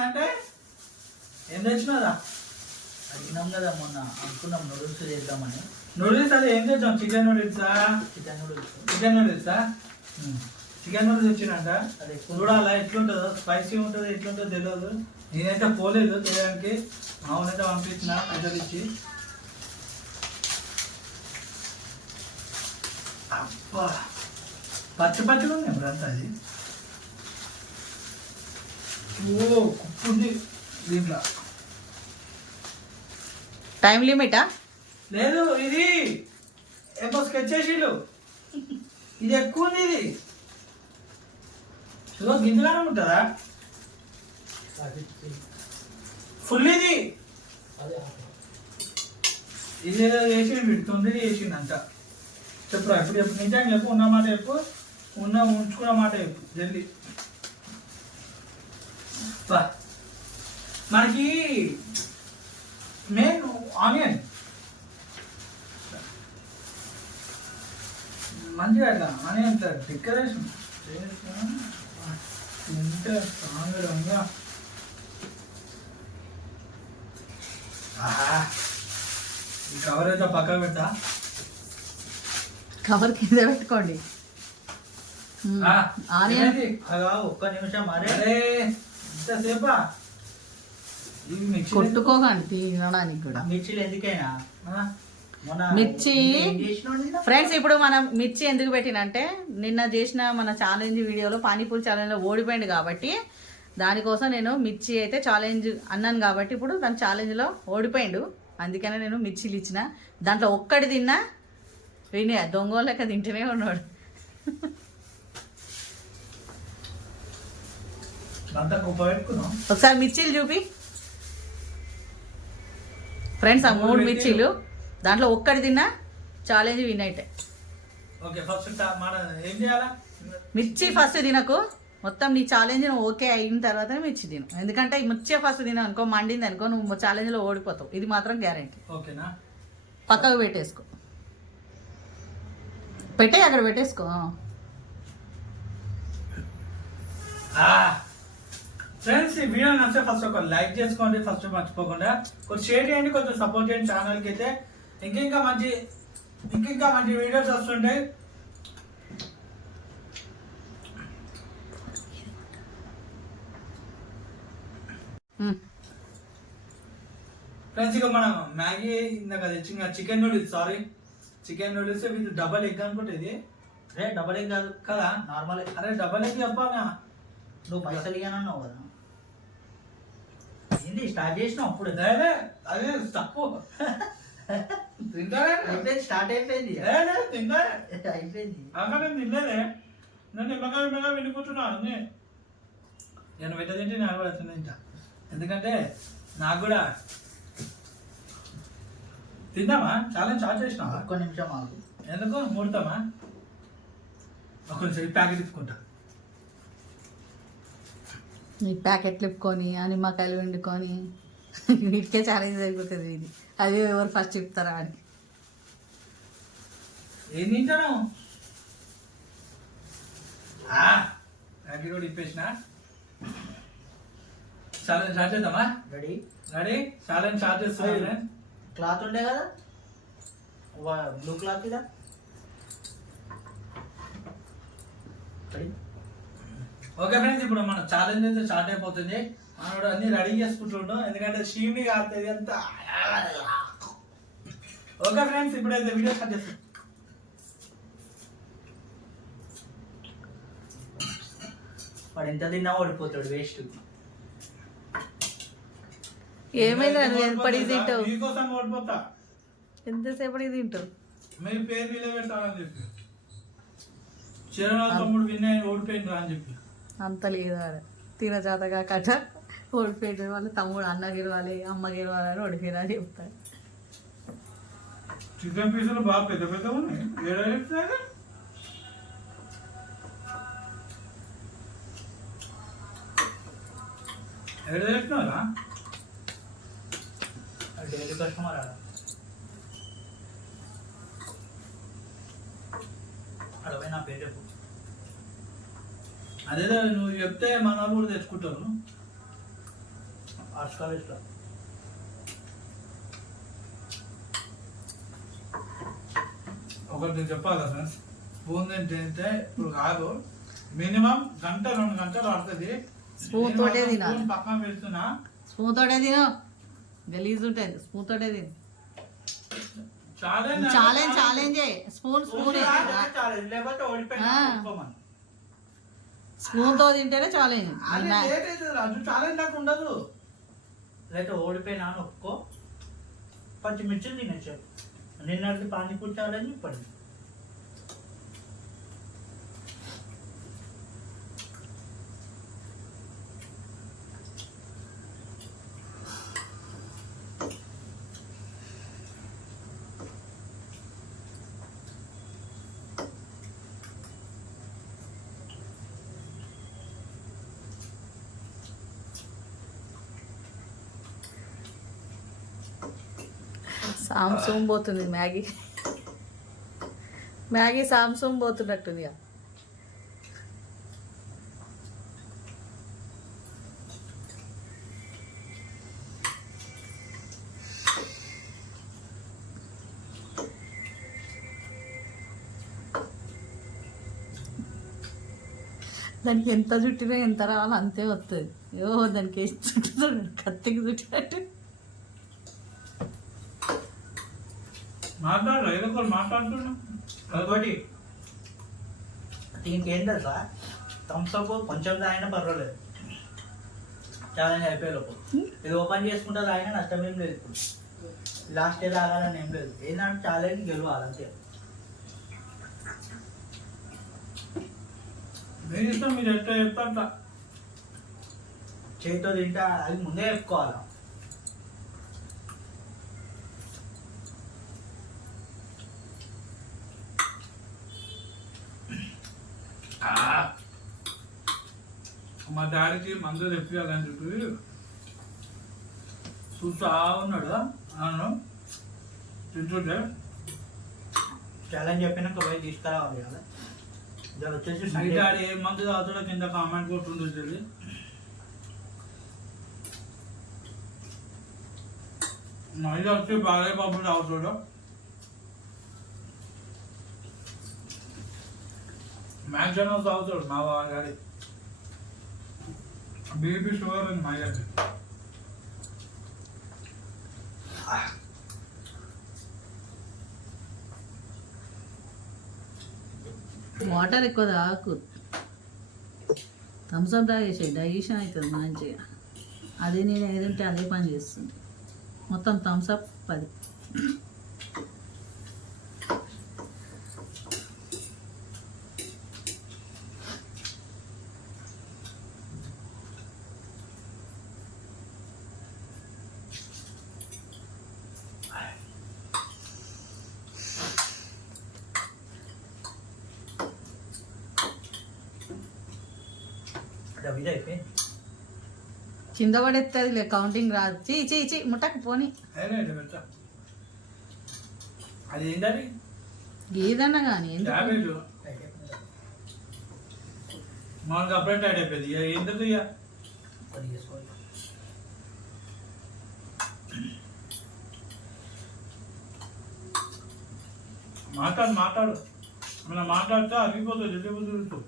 ఏంటంటే ఏం తెచ్చినదా అడిగినాం కదా మొన్న అనుకున్నాం నూడిల్స్ చేద్దామని. నూడిల్స్ అది ఏం తెచ్చాం? చికెన్ నూడిల్సా? చికెన్ నూడిల్సా? చికెన్ నూడిల్స్ తెచ్చినంట. అది చూడాలా ఎట్లుంటుందో, స్పైసీ ఉంటుందో ఎట్లుంటుందో తెలియదు. నేనైతే పోలేదు చేయడానికి, మామూలైతే పంపించిన పైసలు ఇచ్చి. అబ్బా పచ్చి పచ్చిగా ఉంది ఎప్పుడంతా అది. ఓ కుప్పుంది దీంట్లో. టైం లిమిటా? లేదు, ఇది ఏమో స్కెచ్ చేసిళ్ళు. ఇది ఎక్కువ ఉంది. ఇది ఏదో గింజలానే ఉంటుందా ఫుల్? ఇది ఇది ఏదో చేసిండు, తొందర చేసిండు అంట. చెప్పురా ఇప్పుడు చెప్పు, నిజంగా చెప్పు, ఉన్న మాట చెప్పు, ఉంచుకున్న మాట చెప్పు జల్దీ. మనకి మెయిన్ ఆనియన్ మంచిగా అట్లా ఆనియన్ డెకరేషన్ తింటే సాంగడంగా. ఈ కవర్ అయితే పక్కకు పెట్టా, కవర్ కింద పెట్టుకోండి. ఆనియన్ ఒక్క నిమిషం. అరే ఇంతసేపా కొట్టుకోకండి తినడానికి కూడా. మిర్చిలు ఎందుకైనా మిర్చి ఫ్రెండ్స్, ఇప్పుడు మనం మిర్చి ఎందుకు పెట్టినంటే నిన్న చేసిన మన ఛాలెంజ్ వీడియోలో పానీపూరి ఛాలెంజ్లో ఓడిపోయింది కాబట్టి దానికోసం నేను మిర్చి అయితే ఛాలెంజ్ అన్నాను కాబట్టి ఇప్పుడు తన ఛాలెంజ్లో ఓడిపోయిండు, అందుకనే నేను మిర్చిలు ఇచ్చిన. దాంట్లో ఒక్కటి తిన్నా విని దొంగ లెక్క తింటూనే ఉన్నాడు. ఒకసారి మిర్చీలు చూపి ఫ్రెండ్స్, ఆ 3 మిర్చీలు దాంట్లో ఒక్కటి తిన్నా ఛాలెంజ్ విన్ అయితే. మిర్చి ఫస్ట్ తినకు, మొత్తం నీ ఛాలెంజ్ ఓకే అయిన తర్వాతనే మిర్చి తిను. ఎందుకంటే ఈ మిర్చి ఫస్ట్ తిన అనుకో, మండింది అనుకో, నువ్వు ఛాలెంజ్లో ఓడిపోతావు. ఇది మాత్రం గ్యారెంటీ. ఓకేనా? పక్కకు పెట్టేసుకో, పెట్టే అక్కడ పెట్టేసుకో. ఫ్రెండ్స్, ఈ వీడియో నచ్చితే ఫస్ట్ ఒక లైక్ చేసుకోండి, ఫస్ట్ మర్చిపోకుండా కొంచెం షేర్ చేయండి, కొంచెం సపోర్ట్ చేయండి ఛానల్కి. అయితే ఇంకా మంచి వీడియోస్ వస్తుంటాయి. ఫ్రెండ్స్, ఇక మనం మ్యాగీ ఇందాక తెచ్చిన chicken noodles with double egg అనుకుంటే. ఇది అరే డబల్ ఎగ్ కాదు కదా, నార్మల్. అరే డబల్ ఎగ్ చెప్పాలా? నువ్వు పైసలు ఇవ్వనన్నావు కదా, ఏంటి స్టార్ట్ చేసినావు అప్పుడు? అదే తప్పు స్టార్ట్ అయిపోయింది. అయిపోయింది అక్కడ తినలేదే, నేను నిమ్మకాయ వెళ్ళిపోతున్నా అన్నీ. నేను పెట్ట తింటే నాకు కూడా తింటా, ఎందుకంటే నాకు కూడా. తిందామా? ఛాలెంజ్ స్టార్ట్ చేసినా. ఒక్క నిమిషం ఆగు. ఎందుకు మూడతామా? ఒక నిమిషం ప్యాకెట్ ఇప్పుకుంటా. ఈ ప్యాకెట్లు ఇప్పుకొని నిమ్మకాయలు వండుకొని వీటికే ఛాలెంజ్ అయిపోతుంది ఇది. అది ఎవరు ఫస్ట్ చెప్తారా అని. ఏం తింటాను? ప్యాకెట్ కూడా ఇప్పేసిన. ఛాలెంజ్ స్టార్ట్ చేద్దామా? రెడీ ఛాలెంజ్ స్టార్ట్ చేస్తా. క్లాత్ ఉండే కదా, బ్లూ క్లాత్ ఇలా. ఓకే ఫ్రెండ్స్, ఇప్పుడు మన ఛాలెంజ్ అయితే స్టార్ట్ అయిపోతుంది. మనోడు అన్ని రెడీ చేసుకుంటుండు, ఎందుకంటే షీమి కాస్తుంది అంతా. ఓకే ఫ్రెండ్స్, ఇప్పుడైతే వీడియో స్టార్ట్ చేస్తాం. వాడు ఎంత తిన్నా ఓడిపోతాడు, వేస్ట్. ఏమైంది ఎంతసేపటి తింటావు? మీకోసం ఓడిపోతా. ఎంతసేపటి తింటావు? మీ పేరు నిలబెడతానని చెప్పి, చిరణాల తమ్ముడు విన్నా ఓడిపోయింది అని చెప్పి. అంత లేదు తిన జాతగా కట్ట ఓడిపోయింది. వాళ్ళ తమ్ముడు అన్న గెలవాలి, అమ్మ గెలవాలి అని ఓడిపోయినా అని చెప్తాడు. చికెన్ పీసులు బాగా పెద్ద పెద్ద ఉన్నాయి. ఏడు తెచ్చినారా? Daily customer. అడవై నా పేరు చెప్పు. అదేదో నువ్వు చెప్తే మన వాళ్ళు కూడా తెచ్చుకుంటారు. ఆర్ట్స్ కాలేజ్లో ఒకటి చెప్పాలి ఫ్రెండ్స్, స్పూన్ తింటే ఇప్పుడు కాదు, మినిమం గంట 2 గంటలు పడుతుంది. స్పూన్ తోటే తినాలి. స్పూన్ పక్కన పెడుతున్నా, స్పూన్ తోటే తిను, గలీజ్ ఉంటుంది. స్పూన్ తోటే తిను. Challenge challenge challenge spoon spoon challenge, లేకపోతే ఓడిపోయినా ఒప్పుకోమని. స్పూన్ తో తింటేనే ఛాలెంజ్. రాజు ఛాలెంజ్ నాకు ఉండదు. లేకపోతే ఓడిపోయినా అని ఒప్పుకో, పచ్చిమిర్చి తినచ్చు. నిన్నటి పానీపూరి ఛాలెంజ్ ఇప్పటికి. సాంసూమ్ పోతుంది మ్యాగీ. మ్యాగీ సాంసూమ్ పోతున్నట్టుంది. దానికి ఎంత చుట్టినా ఎంత రావాలో అంతే వస్తుంది. దానికి చుట్టుతాడు కత్తికి చుట్టినట్టు. మాట్లాడుతున్నా ఒకటి దీనికి ఏం తెలుసా, థమ్స్అప్ కొంచెం తాగినా పర్వాలేదు, ఛాలెంజ్ అయిపోయే లోపు. ఇది ఓపెన్ చేసుకుంటే తాగినా నష్టం ఏం లేదు. ఇప్పుడు లాస్ట్ డే తాగాలని ఏం లేదు, ఏంటంటే ఛాలెంజ్ గెలవాలి అంతే. మీరు ఇష్టం, మీరు ఎట్లా చెప్తారు. చేతితో తింటే అది ముందే చెప్పుకోవాలి. మా డాడీకి మందు తెప్పియాలని చెప్పి చూస్తా ఉన్నాడు. అవును తింటుంటే ఛాలెంజ్ చెప్పినాక పోయి తీసుకురావాలి కదా. దాని వచ్చేసి మీ డాడీ ఏ మందు తాగుతాడో కింద కామెంట్ కొట్టుంటుంది. నైట్ వచ్చి బాగా బాబు తాగుతాడు. మ్యాక్సిమం తాగుతాడు మా daddy. Baby sugar and my daddy. Water ఎక్కువ తాగకు. థమ్స్అప్ తాగేసే డైజెషన్ అవుతుంది మంచిగా. అది నేను ఏదంటే అదే పని చేస్తుంది. మొత్తం థమ్స్అప్ 10. కింద పడేస్తుంది కౌంటింగ్ రాదు. చీ ముట్టకు పోని. అది ఏంటది ఏదన్నా కానీ మాకు అప్పుడే టైట్ అయిపోయింది. ఎందుకు ఇక మాట్లాడు మనం మాట్లాడితే అరిగిపోతుంది. వెళ్ళిపోతుంది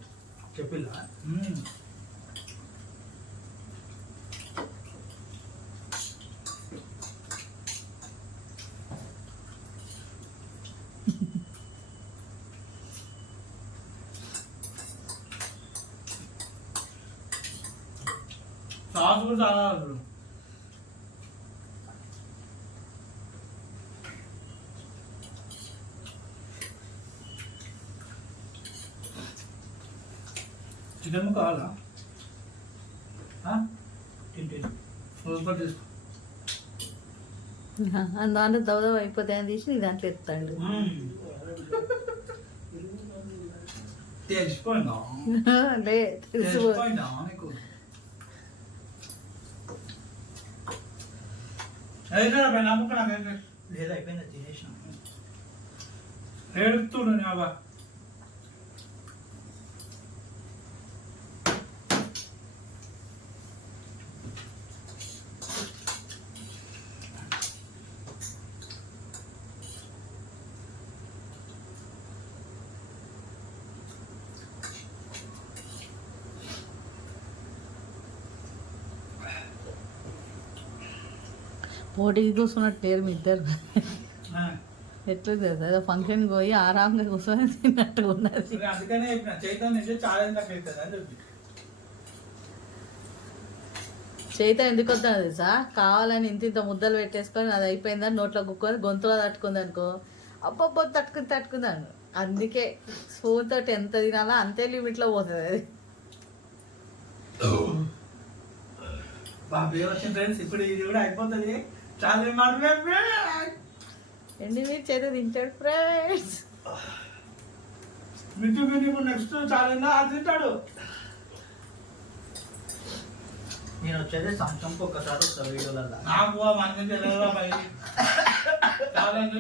చెప్పిల్లా. సాసు కూడా తాగాలి. చికెన్ కావాలా తింటే సూపర్ తీసుకో. దాంట్లో దవదవ అయిపోతాయని తీసి నీ దాంట్లో ఎత్తాడు. తెలిసిపోయిందా? తెలిసిపోయిందా నీకు? నమ్మకం నాకు లేదు. అయిపోయింది తినేసిన. ఏడుతుడు బాబా. పోటీకి కూర్చున్నట్టు లేరు మీ ఇద్దరు. ఆ, ఎట్లుంది తెలుసా? ఏదో ఫంక్షన్కి పోయి ఆరాంగా కూర్చొని తిన్నట్టుగా ఉన్నది. నేను అందుకనే చెప్పిన చైతన్య నుంచి ఛాలెంజ్ తక్కువ అవుతుంది అని చెప్పి. చేత ఎందుకు వద్దా తెలుసా? కావాలని ఇంత ఇంత ముద్దలు పెట్టేసుకొని అది అయిపోయిందని నోట్లో కుక్కొని గొంతులో తట్టుకుంది అనుకో, అబ్బబ్బో తట్టుకుంది అను. అందుకే స్పూన్ తోటి ఎంత తినాలో అంతే లిమిట్లో పోతుంది అది. బాబు వచ్చిన ఫ్రెండ్స్, ఇప్పుడు ఇది కూడా అయిపోతుంది. ఛాలెంజ్ మాత్రమే ఎండి మీరు చేత తింటాడు ఫ్రెండ్స్. మిట్టు ఇప్పుడు నెక్స్ట్ ఛాలెంజ్ అది తింటాడు. నేను వచ్చేది సంవత్సరంకి ఒక్కసారి వస్తా వీడియోలలో. నాకు మనకి తెలియదా ఛాలెంజ్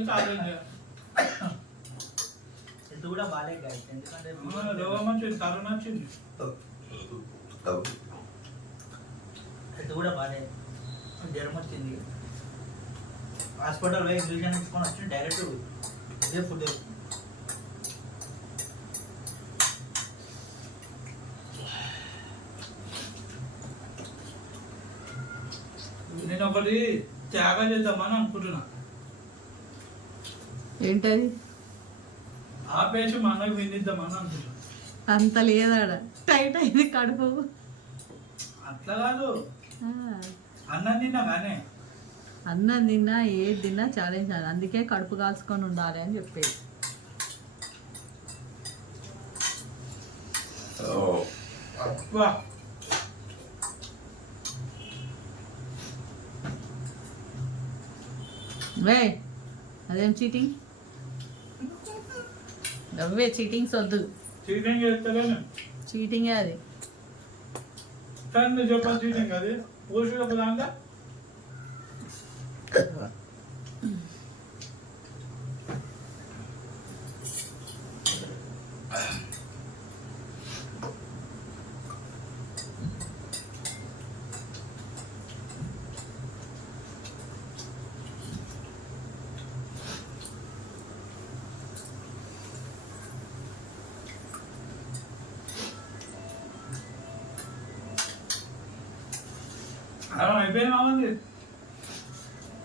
ఇది కూడా బాగాలేదు గాయస్, ఎందుకంటే రోగం వచ్చింది, కరోనా వచ్చింది. ఇది కూడా బాగాలేదు, జ్వరం వచ్చింది. హాస్పిటల్ పోయి ఇంజక్షన్ ఇచ్చుకొని వచ్చి డైరెక్ట్ ఇదే ఫుడ్. నేను ఒకటి త్యాగం చేద్దామని అనుకుంటున్నా. ఏంటది? ఆపేసి మా అన్నకు వినిద్దామని అనుకుంటున్నా. అంత లేదాడ, టైట్ అయింది కడుపు. అట్లా కాదు, అన్నం తిన్నా కానీ అన్నం తిన్నా ఏది తిన్నా ఛాలెంజ్. అందుకే కడుపు కాల్చుకొని ఉండాలి అని చెప్పేది. వా వే అదేం చీటింగ్? నవ్వే చీటింగ్స్ వద్దు. చీటింగ్ చేస్తలే చీటింగే అది. కానీ నువ్వు చెప్పాలి చీటింగ్ అది ఊరిలో దాంట్లో. అయిపోయిన మామంది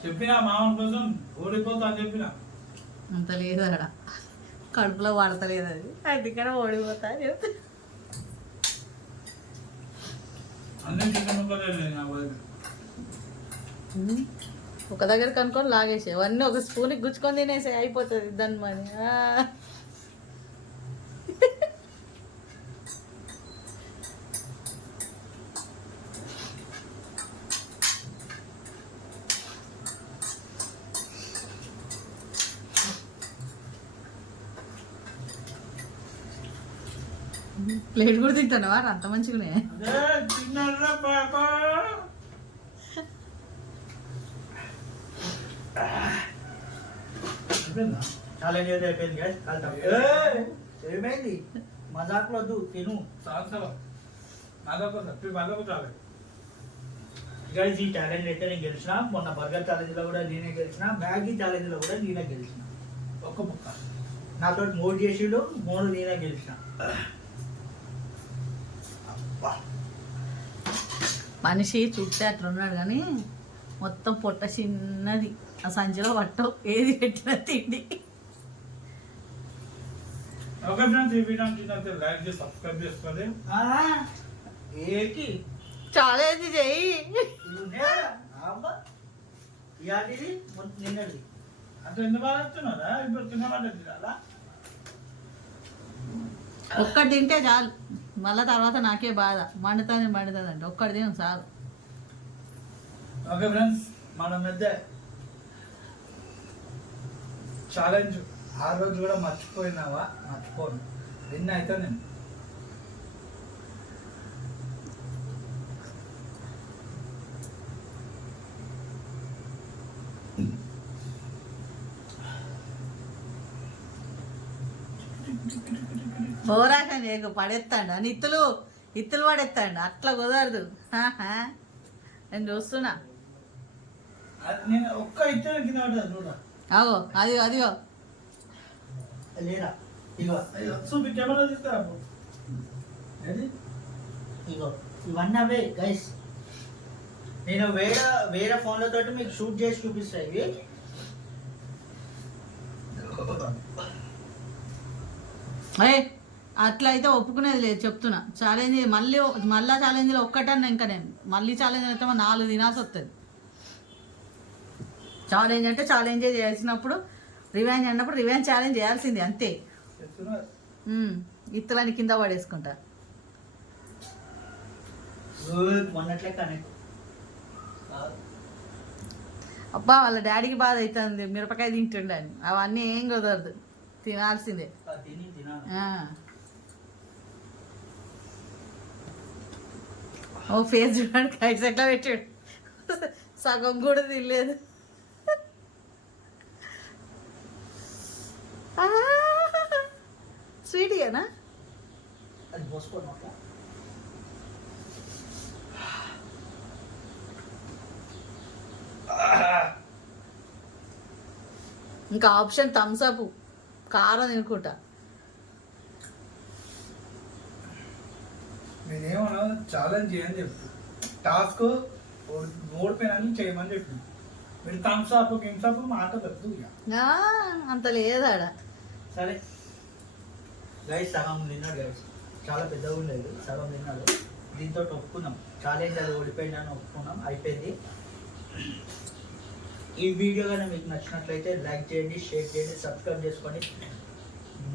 చెప్పిన మామూలు కోసం ఓడిపోతా అని చెప్పిన. అంత లేదు అక్కడ, కడుపులో పడతలేదు అది, అందుకనే ఓడిపోతా అని చెప్తా. అన్నీ చికెన్ ముక్కలేదు నా వదిలి. ఒక దగ్గర కనుక్కొని లాగేసే అవన్నీ ఒక స్పూన్కి గుచ్చుకొని తినేసే అయిపోతుంది దాని మరి. ప్లేట్ కూడా తింటాను వాడు అంత మంచిగానే. ఛాలెంజ్ అయితే అయిపోయింది guys. ఏమైంది మజాక్లో వద్దు, తిను గైస్. ఈ ఛాలెంజ్ అయితే నేను గెలిచిన. మొన్న బర్గర్ ఛాలెంజ్లో కూడా నేనే గెలిచిన, మ్యాగీ ఛాలెంజ్లో కూడా నేనే గెలిచిన. ఒక్క బుక్క నాతో 3 చేసిడు, 3 నేనే గెలిచిన. మనిషి చూస్తే అట్లున్నాడు కానీ మొత్తం పొట్ట చిన్నది. ఆ సంచిలో పట్టవు ఏది పెట్టినా తిండి. ఓకే ఫ్రెండ్స్, ఈ వీడియో నచ్చినట్లయితే లైక్ చేసి సబ్స్క్రైబ్ చేసుకోండి. ఏకి ఛాలెంజ్ చెయ్యి. ఇవాళది నిన్నది అంటే ఎందుకు బాగా వస్తున్నారా? ఇప్పుడు తినమంటే తినాలా? ఒక్కటి తింటే చాలు, మళ్ళీ తర్వాత నాకే బాధ. మండుతుంది అంటే ఒక్కటి తిను చాలు. ఓకే ఫ్రెండ్స్, మన మధ్య ఛాలెంజ్ ఆ రోజు కూడా మర్చిపోయినావా? మర్చిపోను, విన్ అయితే నేను. పోరాక నీకు పడేస్తాడు అని ఇత్తులు పడేస్తాడు, అట్లా కుదరదు. నేను చూస్తున్నా. నేను ఒక్క ఇచ్చిన కింద పడ్డది చూడ. అగో అదిగో లేదా ఇగో చూపి కెమెరా తీసుకురా. ఇగో ఇవన్నీ అవే గైస్, నేను వేరే ఫోన్లతో మీకు షూట్ చేసి చూపిస్తా ఇవి. అయ్యే అట్లా అయితే ఒప్పుకునేది లేదు చెప్తున్నా. ఛాలెంజ్ మళ్ళా ఛాలెంజ్లో ఒక్కటన్నా ఇంకా నేను మళ్ళీ ఛాలెంజ్ అయితే 4 తినాల్సి వస్తుంది. ఛాలెంజ్ అంటే ఛాలెంజే చేసినప్పుడు, రివెంజ్ అన్నప్పుడు రివెంజ్ ఛాలెంజ్ చేయాల్సిందే అంతే. ఇత్తలని కింద పడేసుకుంటా. మొన్నట్లే కనెక్ట్. అబ్బా వాళ్ళ డాడీకి బాధ అవుతుంది మిరపకాయ తింటుండే అని. అవన్నీ ఏం కుదరదు, తినాల్సిందే. ఓ ఫేస్ చూడండి కైట్స్ ఎట్లా పెట్టాడు, సగం కూడా తినలేదు. స్వీట్గానా అది పోసుకోవడం. ఇంకా ఆప్షన్ థమ్స్ అప్, కారం తినుకుంటా. నేనేమన్నా ఛాలెంజ్ చేయని చెప్పు, టాస్క్ ఓడిపోయినా చేయమని చెప్పి మీరు థమ్స్ అప్ గిమ్స్ అప్ మాట వద్దు ఇక. అంత లేదాడ. సరే గైస్, సగం తిన్నాడు గైస్, చాలా పెద్దగా ఉండేది, సగం తిన్నాడు. దీంతో ఒప్పుకున్నాం ఛాలెంజ్, అది ఓడిపోయిందని ఒప్పుకున్నాం, అయిపోయింది. ఈ వీడియో కానీ మీకు నచ్చినట్లయితే లైక్ చేయండి, షేర్ చేయండి, సబ్స్క్రైబ్ చేసుకోండి.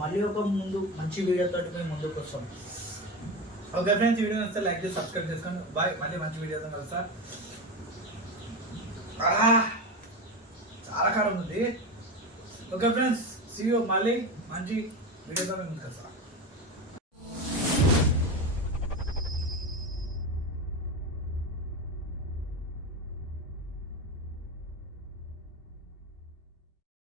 మళ్ళీ ఒక మంచి వీడియోతో మేము ముందుకు వస్తాం. ఓకే ఫ్రెండ్స్, ఈ వీడియో నచ్చితే లైక్ చేసి సబ్స్క్రైబ్ చేసుకోండి. బాయ్, మళ్ళీ మంచి వీడియోతో కలుస్తా. చాలా కారం ఉంది. ఓకే ఫ్రెండ్స్, సీ యూ, మళ్ళీ మంచి వీడియోతో మేము ముందుకు వస్తాం.